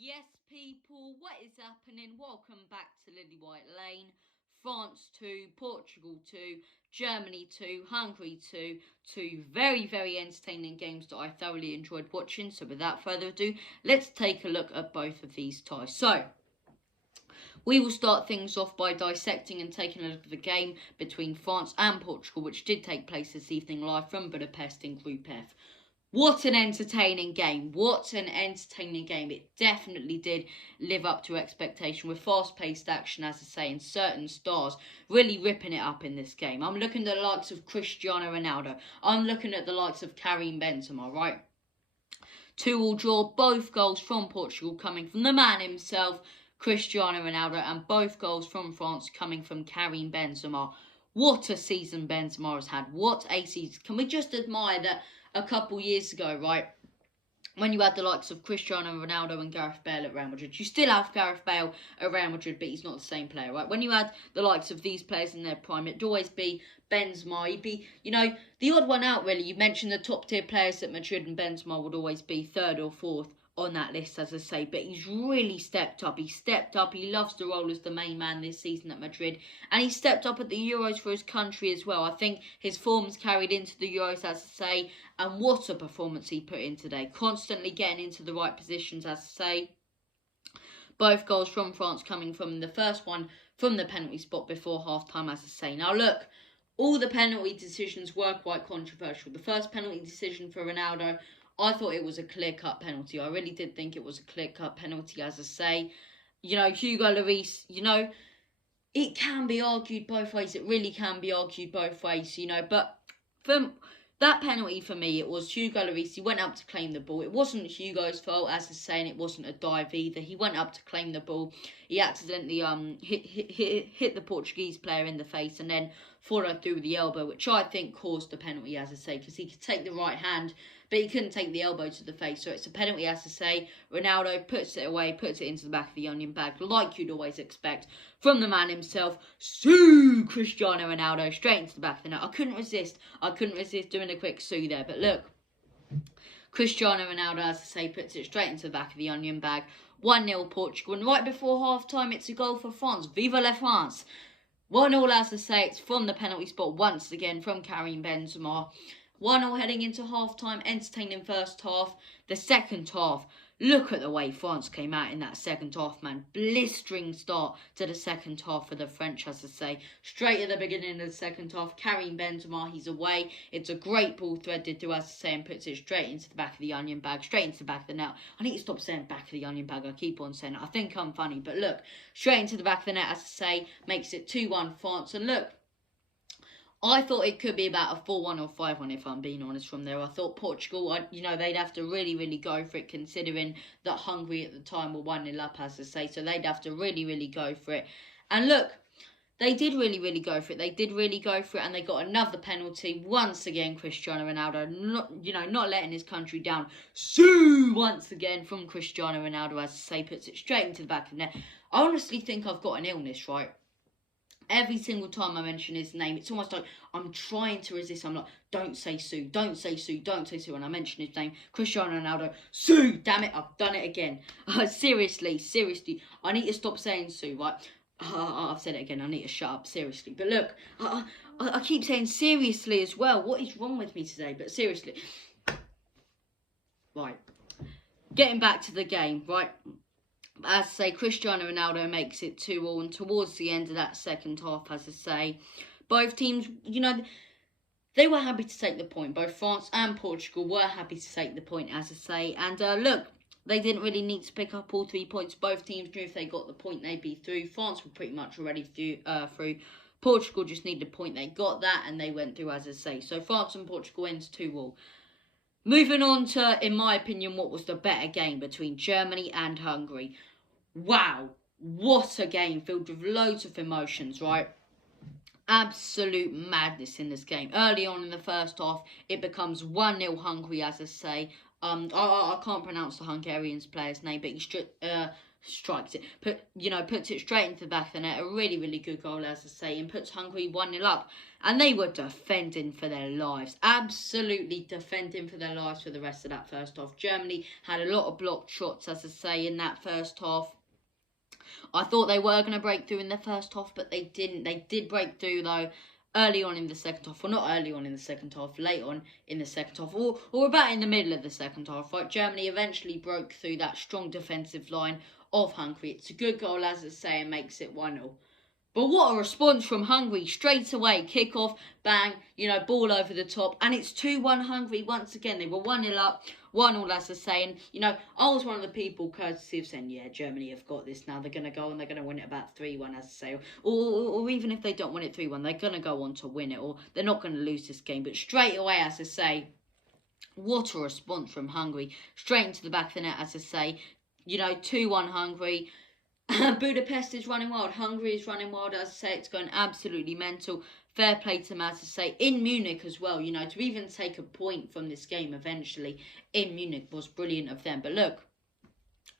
Yes, people, what is happening? Welcome back to Lily White Lane. France 2, Portugal 2, Germany 2, Hungary 2. Two very, very entertaining games that I thoroughly enjoyed watching. So without further ado, let's take a look at both of these ties. So, we will start things off by dissecting and taking a look at the game between France and Portugal, which did take place this evening live from Budapest in Group F. What an entertaining game. What an entertaining game. It definitely did live up to expectation with fast-paced action, as I say, and certain stars really ripping it up in this game. I'm looking at the likes of Cristiano Ronaldo. I'm looking at the likes of Karim Benzema, right? 2-2 draw, both goals from Portugal coming from the man himself, Cristiano Ronaldo, and both goals from France coming from Karim Benzema. What a season Benzema has had. What a season. Can we just admire that a couple years ago, right, when you had the likes of Cristiano Ronaldo and Gareth Bale at Real Madrid, you still have Gareth Bale at Real Madrid, but he's not the same player, right? When you had the likes of these players in their prime, it'd always be Benzema. He'd be, the odd one out, really. You mentioned the top-tier players at Madrid, and Benzema would always be third or fourth on that list, as I say, but he's really stepped up. He stepped up. He loves the role as the main man this season at Madrid, and he stepped up at the Euros for his country as well. I think his form's carried into the Euros, as I say, and what a performance he put in today. Constantly getting into the right positions, as I say. Both goals from France coming from the first one from the penalty spot before half-time, as I say. Now, look, all the penalty decisions were quite controversial. The first penalty decision for Ronaldo, I thought it was a clear-cut penalty. I really did think it was a clear-cut penalty, as I say. Hugo Lloris, it can be argued both ways. It really can be argued both ways, But from that penalty, for me, it was Hugo Lloris. He went up to claim the ball. It wasn't Hugo's fault, as I say, and it wasn't a dive either. He went up to claim the ball. He accidentally hit the Portuguese player in the face and then followed through with the elbow, which I think caused the penalty, as I say, because he could take the right hand, but he couldn't take the elbow to the face. So it's a penalty, as I say. Ronaldo puts it away, puts it into the back of the onion bag, like you'd always expect from the man himself. Cristiano Ronaldo, straight into the back of the net. I couldn't resist doing a quick there. But look, Cristiano Ronaldo, as I say, puts it straight into the back of the onion bag. 1-0 Portugal. And right before half-time, it's a goal for France. Vive la France! 1-0, as I say, it's from the penalty spot once again from Karim Benzema. 1-0 heading into half-time, entertaining first half. The second half, look at the way France came out in that second half, man. Blistering start to the second half for the French, as I say. Straight at the beginning of the second half, Karim Benzema, he's away. It's a great ball threaded to, as I say, and puts it straight into the back of the onion bag, straight into the back of the net. I need to stop saying back of the onion bag. I keep on saying it. I think I'm funny, but look, straight into the back of the net, as I say, makes it 2-1 France. And look, I thought it could be about a 4-1 or 5-1, if I'm being honest, from there. I thought Portugal, they'd have to really, really go for it, considering that Hungary at the time were 1-0 up, as I say. So they'd have to really, really go for it. And look, they did really, really go for it. They did really go for it, and they got another penalty. Once again, Cristiano Ronaldo, not letting his country down. Once again from Cristiano Ronaldo, as I say, puts it straight into the back of the net. I honestly think I've got an illness, right? Every single time I mention his name, it's almost like I'm trying to resist. I'm like, don't say Sue, don't say Sue, don't say Sue. And I mention his name, Cristiano Ronaldo. Sue, damn it, I've done it again. Seriously, I need to stop saying Sue, right? I've said it again, I need to shut up, seriously. But look, I keep saying seriously as well. What is wrong with me today? But seriously. Right, getting back to the game, right? As I say, Cristiano Ronaldo makes it 2-2, and towards the end of that second half, as I say, both teams, they were happy to take the point. Both France and Portugal were happy to take the point, as I say. And look, they didn't really need to pick up all 3 points. Both teams knew if they got the point, they'd be through. France were pretty much already through. Portugal just needed a point. They got that, and they went through, as I say. So France and Portugal ends 2-2. Moving on to, in my opinion, what was the better game between Germany and Hungary. Wow, what a game filled with loads of emotions, right? Absolute madness in this game. Early on in the first half, it becomes 1-0 Hungary, as I say. I can't pronounce the Hungarian player's name, but he strikes it, puts it straight into the back of the net. A really, really good goal, as I say, and puts Hungary 1-0 up. And they were defending for their lives, absolutely defending for their lives for the rest of that first half. Germany had a lot of blocked shots, as I say, in that first half. I thought they were going to break through in the first half, but they didn't. They did break through, though, early on in the second half. Well, not early on in the second half, late on in the second half, or about in the middle of the second half. Right? Germany eventually broke through that strong defensive line of Hungary. It's a good goal, as I say, and makes it 1-0. But what a response from Hungary. Straight away, kick-off, bang, ball over the top. And it's 2-1 Hungary once again. They were 1-0 up, 1-0, as I say. And, I was one of the people courtesy of saying, yeah, Germany have got this now. They're going to go and they're going to win it about 3-1, as I say. Or even if they don't win it 3-1, they're going to go on to win it. Or they're not going to lose this game. But straight away, as I say, what a response from Hungary. Straight into the back of the net, as I say. 2-1 Hungary. Budapest is running wild. Hungary is running wild. As I say, it's going absolutely mental. Fair play to them, as I say. In Munich as well, to even take a point from this game eventually in Munich was brilliant of them. But look,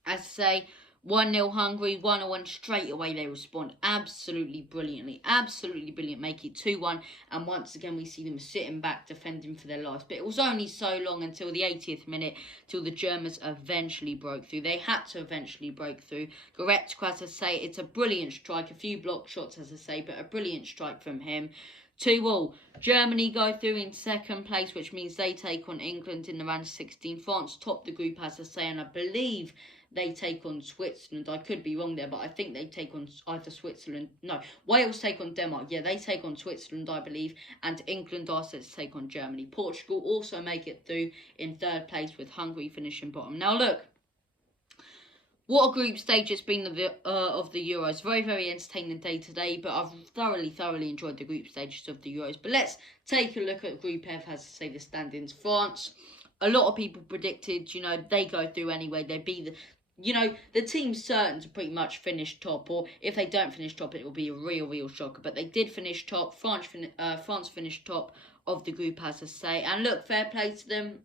as I say, 1-0 Hungary, 1-1 straight away they respond absolutely brilliantly. Absolutely brilliant, make it 2-1. And once again we see them sitting back, defending for their lives. But it was only so long until the 80th minute, till the Germans eventually broke through. They had to eventually break through. Goretzka, as I say, it's a brilliant strike. A few block shots, as I say, but a brilliant strike from him. 2-2. Germany go through in second place, which means they take on England in the round of 16. France top the group, as I say, and I believe they take on Switzerland. I could be wrong there, but I think they take on either Switzerland. No, Wales take on Denmark. Yeah, they take on Switzerland, I believe. And England are set to take on Germany. Portugal also make it through in third place, with Hungary finishing bottom. Now, look. What a group stage it's been of the Euros. Very, very entertaining day today, but I've thoroughly enjoyed the group stages of the Euros. But let's take a look at Group F, as I say, the standings. France, a lot of people predicted, they go through anyway. They'd be the team's certain to pretty much finish top, or if they don't finish top, it will be a real shocker. But they did finish top. France finished top of the group, as I say. And look, fair play to them.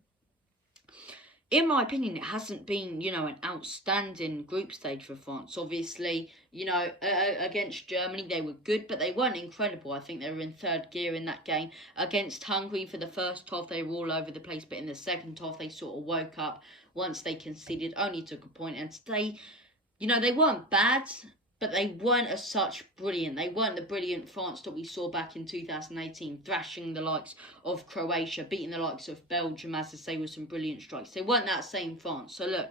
In my opinion, it hasn't been, an outstanding group stage for France. Obviously, against Germany, they were good, but they weren't incredible. I think they were in third gear in that game. Against Hungary, for the first half, they were all over the place, but in the second half, they sort of woke up once they conceded, only took a point. And today, they weren't bad, but they weren't as such brilliant. They weren't the brilliant France that we saw back in 2018, thrashing the likes of Croatia, beating the likes of Belgium, as I say, with some brilliant strikes. They weren't that same France. So look,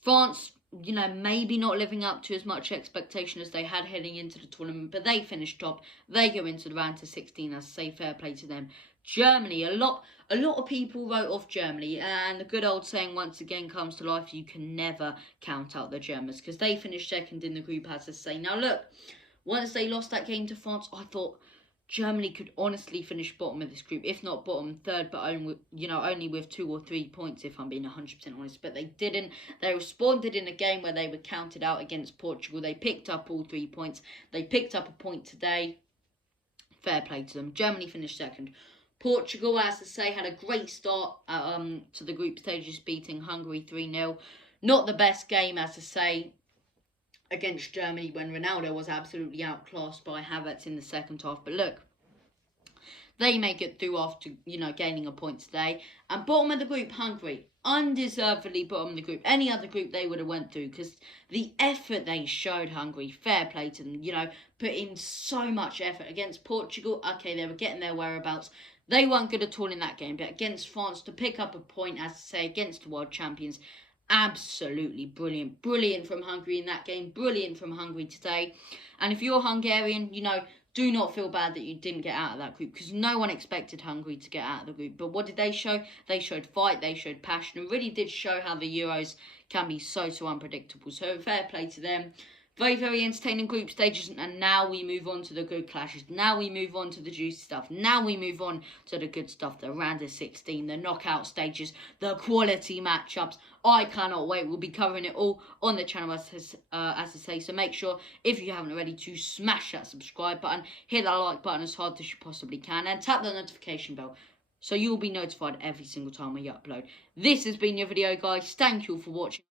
France, maybe not living up to as much expectation as they had heading into the tournament, but they finished top. They go into the round to 16, as I say, fair play to them. Germany, a lot of people wrote off Germany, and the good old saying once again comes to life: you can never count out the Germans, because they finished second in the group, as I say. Now look, once they lost that game to France, I thought Germany could honestly finish bottom of this group, if not bottom, third, but only with 2 or 3 points, if I'm being 100% honest. But they didn't. They responded in a game where they were counted out against Portugal. They picked up all 3 points. They picked up a point today. Fair play to them. Germany finished second. Portugal, as I say, had a great start to the group stages, beating Hungary 3-0. Not the best game, as I say, against Germany, when Ronaldo was absolutely outclassed by Havertz in the second half. But look, they make it through after, gaining a point today. And bottom of the group, Hungary. Undeservedly bottom of the group. Any other group they would have went through, because the effort they showed, Hungary, fair play to them. Put in so much effort against Portugal. Okay, they were getting their whereabouts. They weren't good at all in that game, but against France, to pick up a point, as I say, against the world champions, absolutely brilliant. Brilliant from Hungary in that game. Brilliant from Hungary today. And if you're Hungarian, do not feel bad that you didn't get out of that group, because no one expected Hungary to get out of the group. But what did they show? They showed fight, they showed passion, and really did show how the Euros can be so unpredictable. So fair play to them. Very, very entertaining group stages, and now we move on to the good clashes. Now we move on to the juicy stuff. Now we move on to the good stuff, the round of 16, the knockout stages, the quality matchups. I cannot wait. We'll be covering it all on the channel, as I say. So make sure, if you haven't already, to smash that subscribe button, hit that like button as hard as you possibly can, and tap the notification bell so you'll be notified every single time we upload. This has been your video, guys. Thank you all for watching.